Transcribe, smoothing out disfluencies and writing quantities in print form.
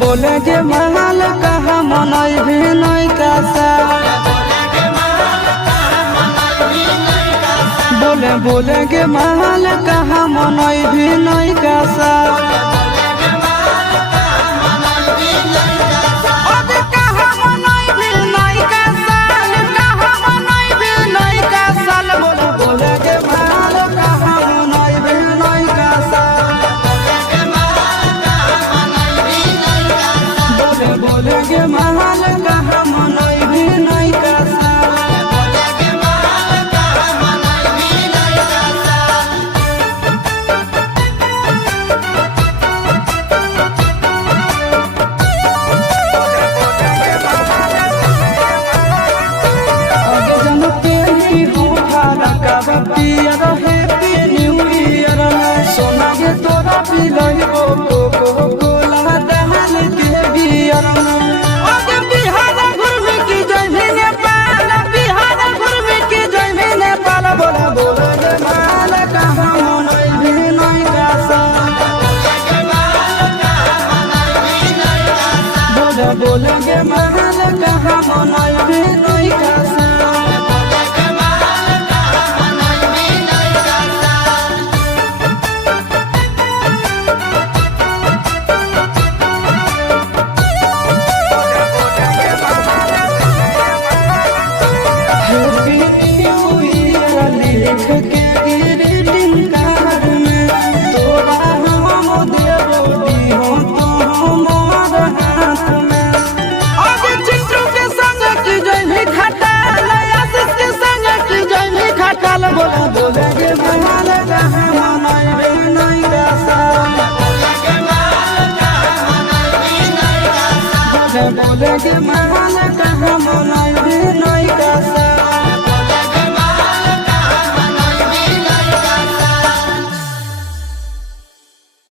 बोले के महल कहा मनई भी नहीं कासा बोले के महल कहा मनई भी नहीं कासा महल कहा मनई भी नहीं कासा सोना के तोरा पिलई कोला दहल के बियर बिहार घूमे की जय नेपाल बिहार घूमे की जय नेपाल बोला बोले के महल कहा मनई भी नहीं कासा बोले के महल कहा मनई भी नहीं कासा लिख के ग्रीटिंग कार्ड में तोरा हम देबो दिहो तो हमार हाथ में अब चिंटू के संग की जय भी खटाल आशीष के संग की जय भी खटाल बोला बोले के महल कहा मनई भी नहीं कासा बोले के महल